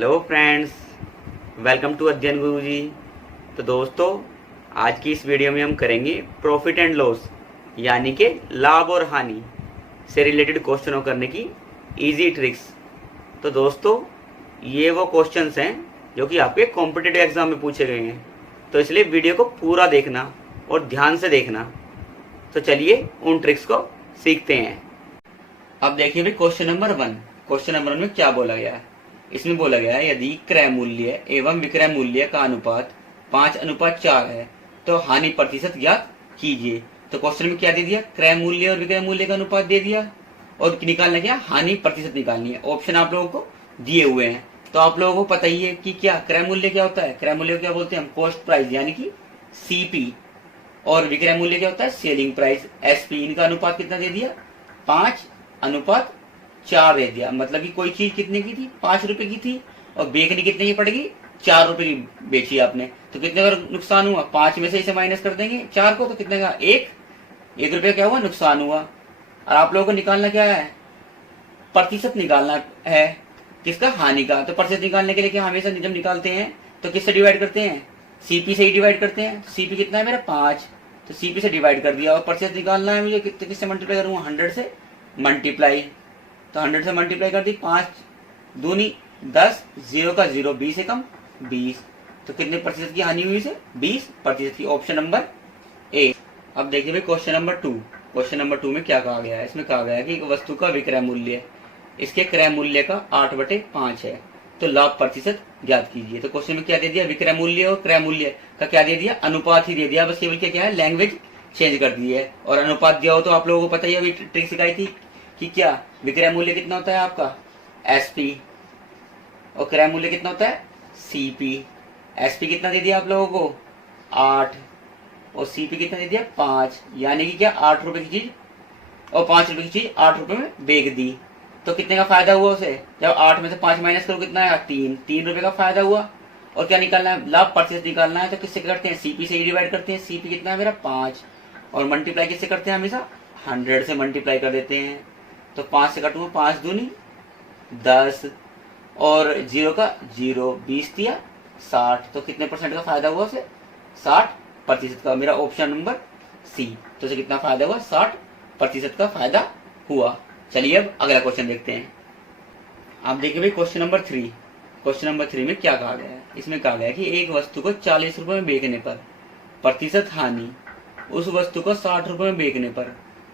Hello friends, welcome to अध्ययन गुरु जी। तो दोस्तों, आज की इस वीडियो में हम करेंगे प्रॉफिट एंड लॉस यानी कि लाभ और हानि से रिलेटेड क्वेश्चनों करने की इजी ट्रिक्स। तो दोस्तों, ये वो क्वेश्चंस हैं जो कि आपके कॉम्पिटिटिव एग्जाम में पूछे गए हैं, तो इसलिए वीडियो को पूरा देखना और ध्यान से देखना। तो चलिए उन ट्रिक्स को सीखते हैं। अब देखिए भाई, क्वेश्चन नंबर 1 में क्या बोला गया है। इसमें बोला गया है यदि क्रय मूल्य एवं विक्रय मूल्य का अनुपात 5:4 है तो हानि प्रतिशत ज्ञात कीजिए। तो क्वेश्चन में क्या दे दिया, क्रय मूल्य और विक्रय मूल्य का अनुपात दे दिया और निकालना क्या, हानि प्रतिशत निकालनी है। ऑप्शन आप लोगों को दिए हुए हैं, तो आप लोगों को पता ही है कि क्या क्रय मूल्य क्या होता है। क्रय मूल्य को क्या बोलते हैं हम, कॉस्ट प्राइस यानी कि सीपी, और विक्रय मूल्य क्या होता है, सेलिंग प्राइस एसपी। इनका अनुपात कितना दे दिया, 5:4 दे दिया। मतलब कि कोई चीज कितने की थी, 5 रुपए की थी और बेचनी कितने की पड़ेगी, 4 रुपए की बेची आपने, तो कितने का नुकसान हुआ, 5 में से इसे माइनस कर देंगे 4 को, तो कितने का, 1 रुपये क्या हुआ, नुकसान हुआ। और आप लोगों को निकालना क्या है, प्रतिशत निकालना है। किसका, हानि का। तो प्रतिशत निकालने के लिए क्या, हमेशा जब निकालते हैं तो किससे डिवाइड करते हैं, सीपी से ही डिवाइड करते हैं। तो सीपी कितना है मेरा, 5, तो सीपी से डिवाइड कर दिया। और प्रतिशत निकालना है मुझे, किससे मल्टीप्लाई करूंगा, 100 से मल्टीप्लाई। तो 100 से मल्टीप्लाई कर दी, 5 दूनी 10, 0 का 0, 20 से कम 20, तो कितने प्रतिशत की हानि हुई इसे, 20% की। Option number A. अब देखिए भाई, क्वेश्चन नंबर 2 में क्या कहा गया है। इसमें कहा गया है कि एक वस्तु का विक्रय मूल्य इसके क्रय मूल्य का 8/5 है, तो लाभ प्रतिशत ज्ञात कीजिए। तो क्वेश्चन में क्या दे दिया, विक्रय मूल्य और क्रय मूल्य का क्या दे दिया, अनुपात ही दे दिया। बस केवल क्या है, लैंग्वेज चेंज कर दी है। और अनुपात दिया हो तो आप लोगों को पता ही है, अभी ट्रिक सिखाई थी कि क्या विक्रय मूल्य कितना होता है आपका, एसपी, और क्रय मूल्य कितना होता है, सीपी। एसपी कितना दे दिया आप लोगों को, 8, और सीपी कितना दे दिया, 5। यानी कि क्या, 8 रुपए की चीज और 5 रुपए की चीज 8 रुपए में बेच दी, तो कितने का फायदा हुआ उसे। जब 8 में से 5 माइनस करो कितना है, 3 रुपए का फायदा हुआ। और क्या निकालना है, लाभ प्रतिशत निकालना है। तो किससे करते हैं, सीपी से ही डिवाइड करते हैं। सीपी कितना है मेरा, 5, और मल्टीप्लाई किससे करते हैं, हमेशा 100 से मल्टीप्लाई कर देते हैं। तो 5 से कटूंगा, 5 दूनी 10, और 0 का 0, 20 दिया 60, तो कितने परसेंट का फायदा हुआ उसे, 60% का। मेरा ऑप्शन नंबर सी। तो उसे कितना फायदा हुआ, 60% का फायदा हुआ। चलिए अब अगला क्वेश्चन देखते हैं। आप देखिए भाई, क्वेश्चन नंबर 3 में क्या कहा गया है। इसमें कहा गया है कि एक वस्तु को 40 रुपए में बेचने पर प्रतिशत हानि उस वस्तु को 60 रुपए में बेचने पर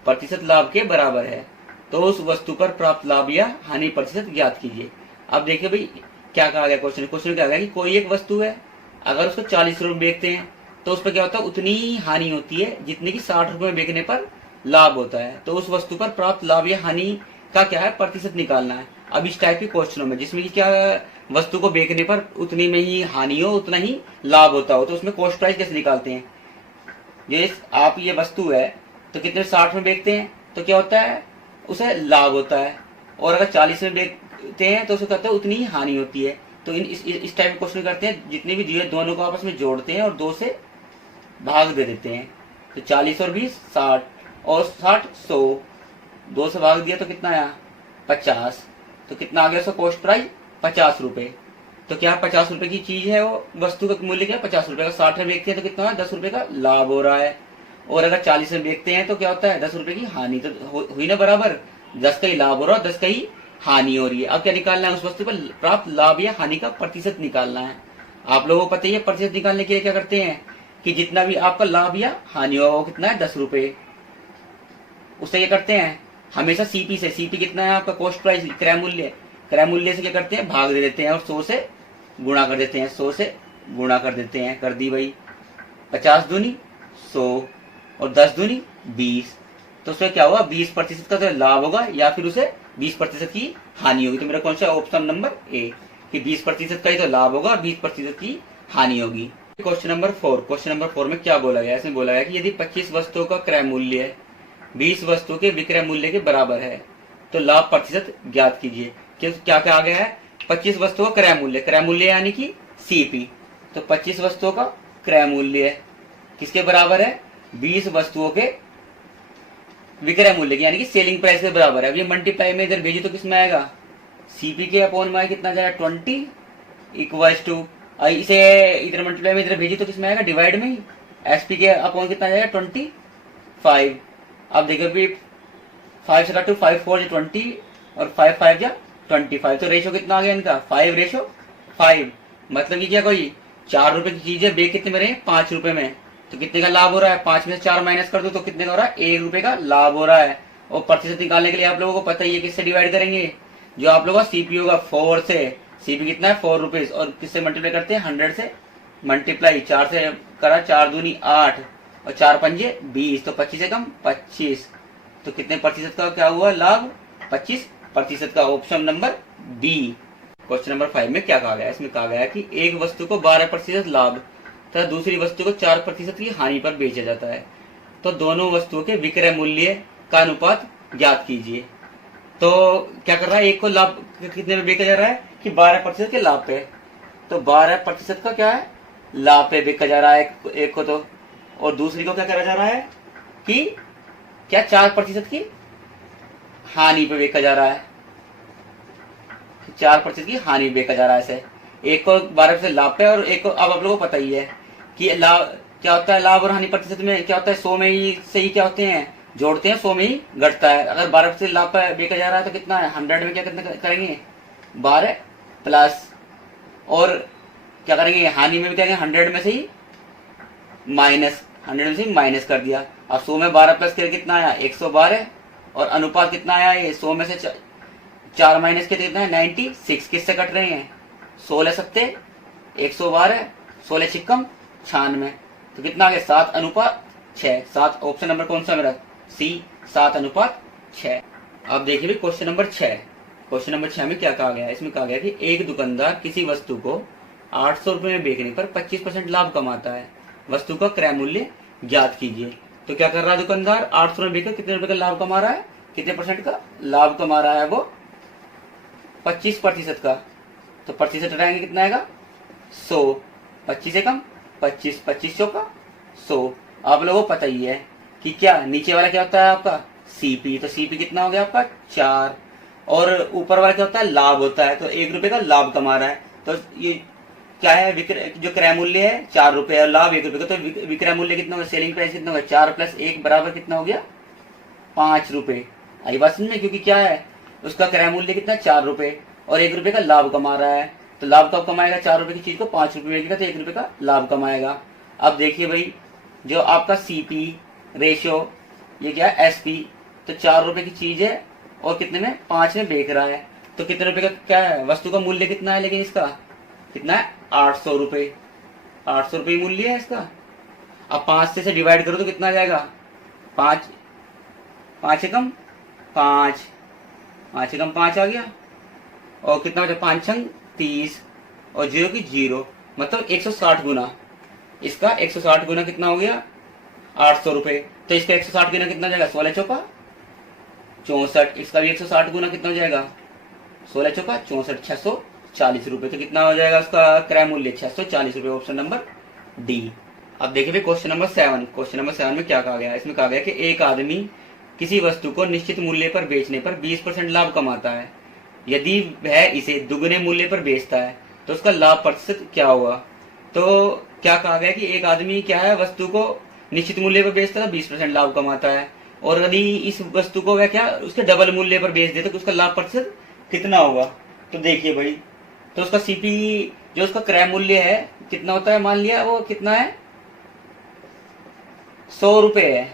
प्रतिशत लाभ के बराबर है, तो उस वस्तु पर प्राप्त लाभ या हानि प्रतिशत ज्ञात कीजिए। अब देखिए भाई, क्या कहा गया क्वेश्चन में क्या गया कि कोई एक वस्तु है, अगर उसको 40 रुपए में बेचते हैं तो उस पर क्या होता है, उतनी ही हानि होती है जितनी की 60 रुपए में बेचने पर लाभ होता है। तो उस वस्तु पर प्राप्त लाभ या हानि का क्या है, प्रतिशत निकालना है। अब इस टाइप के क्वेश्चनों में जिसमें कि क्या, वस्तु को बेचने पर उतनी में ही हानि हो, उतना ही लाभ होता हो, तो उसमें कॉस्ट प्राइस कैसे निकालते हैं। ये आप ये वस्तु है तो कितने, 60 में बेचते हैं तो क्या होता है, उसे लाभ होता है। और अगर 40 में बेचते हैं तो उसे कहते हैं उतनी ही हानि होती है। तो इस टाइप के क्वेश्चन करते हैं, जितने भी दिए दोनों को आपस में जोड़ते हैं और 2 से भाग दे देते हैं। तो 40 और 20 60, और 60 100, 2 से भाग दिया तो कितना आया, 50। तो कितना आ गया उसका कॉस्ट प्राइस, 50 रुपए। तो क्या 50 रुपए की चीज है, वो वस्तु का मूल्य क्या है, 50 रुपए का। 60 में बेचते हैं तो कितना है, 10 रुपए का लाभ हो रहा है। और अगर 40 में बेचते हैं तो क्या होता है, 10 रुपए की हानि। तो हुई ना बराबर, 10 का ही लाभ हो रहा है, 10 का ही हानि हो रही है। अब क्या निकालना है, उस वस्तु पर प्राप्त लाभ या हानि का प्रतिशत निकालना है। आप लोगों को पता ही है, प्रतिशत निकालने के लिए क्या करते हैं कि जितना भी आपका लाभ या हानि होगा वो कितना है, 10 रुपए। उससे क्या करते हैं, हमेशा सीपी से, सीपी कितना है आपका, कॉस्ट प्राइस, क्रय मूल्य से क्या करते हैं, भाग दे देते हैं और 100 से गुणा कर देते हैं। 100 से गुणा कर देते हैं, कर दी भाई, 50 दूनी 100 और 10 दूनी 20, तो उसमें क्या होगा, 20% का तो लाभ होगा या फिर उसे 20% की हानि होगी। तो मेरा कौन सा, ऑप्शन नंबर ए, कि 20% का ही तो लाभ होगा, 20% की हानि होगी। क्वेश्चन नंबर 4 में क्या बोला गया, इसमें बोला गया कि यदि 25 वस्तुओं का क्रय मूल्य 20 वस्तुओं के विक्रय मूल्य के बराबर है तो लाभ प्रतिशत ज्ञात कीजिए। क्या क्या आ गया है, 25 वस्तुओं का क्रय मूल्य यानी कि सीपी। तो 25 वस्तुओं का क्रय मूल्य किसके बराबर है, 20 वस्तुओं के विक्रय मूल्य यानी कि सेलिंग प्राइस के बराबर है। अब ये मल्टीप्लाई में इधर भेजी तो किसमें आएगा, सीपी के अपॉन में कितना जाएगा, 20, इक्वल्स टू, इसे इधर मल्टीप्लाई में इधर भेजी तो किसमें आएगा, डिवाइड में ही। एसपी के अपॉन कितना जाएगा 25। अब देखो भी 5 से काटो, 5 4 जा 20 और 5 5 जा 25। तो रेशो कितना आ गया इनका 5:5। मतलब कि क्या कोई 4 रुपए की चीज है, बेच कितने में रहे 5 रुपए में, तो कितने का लाभ हो रहा है, 5 में से 4 माइनस कर दो तो कितने का हो रहा है 1 रुपए का लाभ हो रहा है। और प्रतिशत निकालने के लिए आप लोगों को पता ही है किससे डिवाइड करेंगे, जो आप लोगों का सीपी होगा 4 से, सीपी कितना है 4 रुपीज, और किससे मल्टीप्लाई करते हैं 100 से मल्टीप्लाई, 4 से करा 4 दूनी 8 और 4 पंजे 20, तो 25 से कम 25, तो कितने प्रतिशत का क्या हुआ लाभ, 25% का। Option number B. Question number 5 में क्या कहा गया है, इसमें कहा गया है कि एक वस्तु को 12% लाभ तथा दूसरी वस्तु को 4% की हानि पर बेचा जाता है, तो दोनों वस्तुओं के विक्रय मूल्य का अनुपात ज्ञात कीजिए। तो क्या कर रहा है, एक को लाभ कितने में बेचा जा रहा है कि 12% के लाभ पे, तो 12% का क्या है लाभ पे बेचा जा रहा है एक को, तो और दूसरी को क्या करा जा रहा है कि क्या 4% की हानि पे बेचा जा रहा है, 4% की हानि बेचा जा रहा है। ऐसे एक को 12% लाभ पे और एक को, अब आप लोगों को पता ही है कि लाभ क्या होता है, लाभ और हानि प्रतिशत में क्या होता है, 100 में ही से ही क्या होते हैं जोड़ते हैं, 100 में ही घटता है। अगर 12% लाभ पे बेचा जा रहा है तो कितना है 100 में क्या कितना करेंगे 12 प्लस, और क्या करेंगे हानि में भी करेंगे 100 में से ही माइनस, 100 में से ही माइनस कर दिया। अब 100 में 12 प्लस करके कितना आया 112, और अनुपात कितना आया ये 100 में से 4 माइनस के कितना है 96, किससे कट रहे हैं 16 सत्ते 112, 16 छिक्कम 96, तो कितना आ गया 7:6। 7 ऑप्शन नंबर कौन सा मेरा सी, 7:6। अब देखिए क्वेश्चन नंबर 6। क्वेश्चन नंबर 6 में क्या कहा गया है, इसमें कहा गया कि एक दुकानदार किसी वस्तु को 800 रुपए में बेचने पर 25% लाभ कमाता है, वस्तु का क्रय मूल्य ज्ञात कीजिए। तो क्या कर रहा है दुकानदार, 800 में बेचकर कितने रुपए का लाभ कमा रहा है, कितने परसेंट का लाभ कमा रहा है वो 25% का। तो प्रतिशत हटाएंगे कितना आएगा 100, 25 से कम 25, 25 का 100। आप लोगों को पता ही है कि क्या नीचे वाला क्या होता है आपका सीपी, तो सीपी कितना हो गया आपका 4, और ऊपर वाला क्या होता है लाभ होता है, तो 1 रुपए का लाभ कमा रहा है। तो ये क्या है जो क्रय मूल्य है 4 रुपए और लाभ 1 रुपए का, तो विक्रय मूल्य कितना होगा, सेलिंग प्राइस कितना होगा 4 + 1 बराबर कितना हो गया 5 रुपए। आई बात समझ में, क्योंकि क्या है उसका क्रय मूल्य कितना 4 रुपए और 1 रुपए का लाभ कमा रहा है, तो लाभ कब कमाएगा 4 रुपए की चीज को 5 रुपए बेचेगा तो 1 रुपए का लाभ कमाएगा। अब देखिए भाई जो आपका सीपी रेशियो ये क्या है एसपी, तो 4 रुपए की चीज है और कितने में 5 में बेच रहा है, तो कितने रुपए का क्या है वस्तु का मूल्य कितना है, लेकिन इसका कितना है 800 रुपए, 800 रुपए मूल्य है इसका। अब 5 से डिवाइड करो तो कितना आ जाएगा 5, 5 से कम 5, 5 से कम 5 आ गया, और कितना बचा 5 छंग 30 और 0 की 0, मतलब 160 गुना। इसका 160 गुना कितना हो गया 800 रुपए, तो इसका 160 गुना कितना हो जाएगा 16 चौका 64, इसका भी 160 गुना कितना हो जाएगा 16 चौका 64, 640 रुपए। तो कितना हो जाएगा उसका क्रय मूल्य 640 रुपए, ऑप्शन नंबर डी। अब देखिए क्वेश्चन नंबर 7। क्वेश्चन नंबर 7 में क्या कहा गया है, इसमें कहा गया कि एक आदमी किसी वस्तु को निश्चित मूल्य पर बेचने पर 20% लाभ कमाता है, यदि वह इसे दुगने मूल्य पर बेचता है तो उसका लाभ प्रतिशत क्या होगा। तो क्या कहा गया कि एक आदमी क्या है वस्तु को निश्चित मूल्य पर बेचता है 20% लाभ कमाता है, और यदि इस वस्तु को वह क्या उसके डबल मूल्य पर बेच देता तो उसका लाभ प्रतिशत कितना होगा। तो देखिए भाई तो उसका सीपी जो उसका क्रय मूल्य है कितना होता है, मान लिया वो कितना है 100 रुपए है,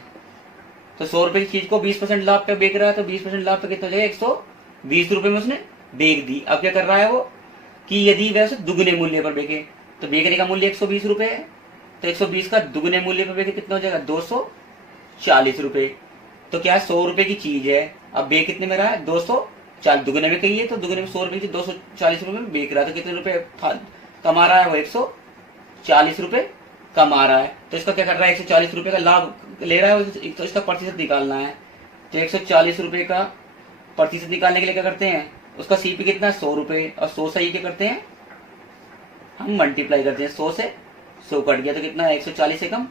तो 100 रुपए की चीज को 20% लाभ पे बेच रहा है, तो 20% लाभ पे कितना हो जाएगा 120 रुपए में उसने बेच दी। अब क्या कर रहा है वो कि यदि वह उसे दुगने मूल्य पर बेचे, तो बेचने का मूल्य 120 रुपए है, तो 120 का दुगने मूल्य पर बेचे कितना हो जाएगा 240 रुपए। तो क्या 100 रुपए की चीज है, अब बेच कितने में रहा है 240, दुगने में कही है तो दुगने में 100 रुपए की 240 रुपए में बेच रहा है, तो कितने रुपए कमा रहा है वो 140 रुपए कमा रहा है। तो इसका क्या कर रहा है 140 रुपए का लाभ ले रहा है, तो इसका प्रतिशत निकालना है। तो 140 रुपए का प्रतिशत निकालने के लिए क्या करते हैं, उसका सीपी कितना है 100 रुपए, और 100 से ही क्या करते हैं हम मल्टीप्लाई करते हैं, 100 से 100 कट गया तो कितना है 140 से कम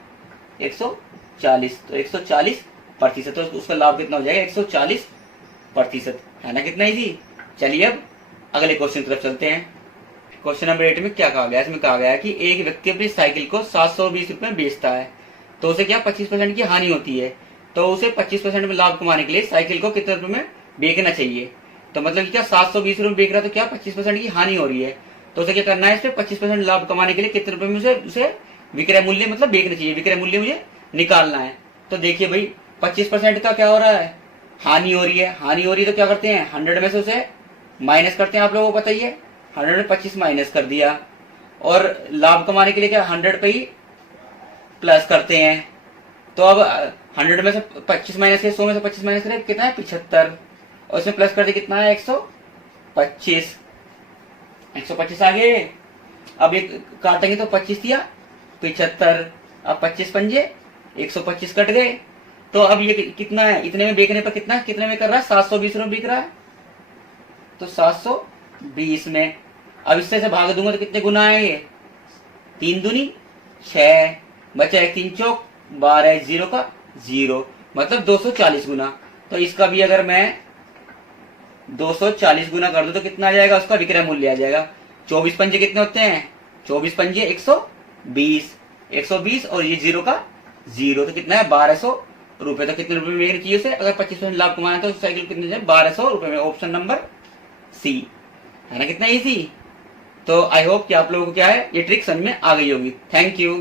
140, तो 140%, तो उसका लाभ कितना हो जाएगा 140%, है ना कितना इजी। चलिए अब अगले क्वेश्चन की तरफ चलते हैं। क्वेश्चन नंबर 8 में क्या कहा गया, इसमें कहा गया है कि एक व्यक्ति अपनी साइकिल को 720 रुपए में बेचता है, तो उसे क्या 25% की हानि होती है, तो उसे 25% में लाभ कमाने के लिए साइकिल को कितने रुपए में बेचना चाहिए। तो मतलब कि क्या 720 रुपए में बेच रहा है, तो क्या 25% की हानि हो रही है, तो उसे क्या करना है, इस पे 25% लाभ कमाने के लिए कितने रुपए में उसे विक्रय मूल्य मतलब बेचना चाहिए, विक्रय मूल्य मुझे निकालना है। तो देखिए भाई 25% का क्या हो रहा है, हानि हो रही है, हानि हो रही है तो क्या करते हैं 100 में से उसे माइनस करते हैं, आप लोगों को पता ही है 100 में 25 माइनस कर दिया, और लाभ कमाने के लिए क्या 100 पे ही प्लस करते हैं। तो अब 100 में से 25 माइनस के 100 में से 25 माइनस करें कितना है 75, और इसमें प्लस कर दे कितना है 125, 125 आ गए। अब ये काटेंगे तो 25 दिया 75, अब 25 पंजे 125 कट गए। तो अब ये कितना है, इतने में बेचने पर कितना कितने में कर रहा है 720 में बिक रहा है, तो 720 में। अब इससे से भाग दूंगा तो कितने गुना आएंगे, 3 दूनी 6, बचा 1 3 चौक 12, 0 का 0, मतलब 240 गुना। तो इसका भी अगर मैं 240 गुना कर दूं तो कितना आ जाएगा, उसका विक्रय मूल्य आ जाएगा। 24 पंजे कितने होते हैं, 24 पंजे 120, 120 और ये 0 का 0, तो कितना है 1200 रुपए। तो कितने रुपए में बेचनी चाहिए उसे, अगर 25% लाभ कमाना है तो साइकिल कितने जाए 1200 रुपए में। ऑप्शन नंबर सी है ना, कितना इजी। तो आई होप कि आप लोगों को क्या है ये ट्रिक समझ में आ गई होगी। Thank you.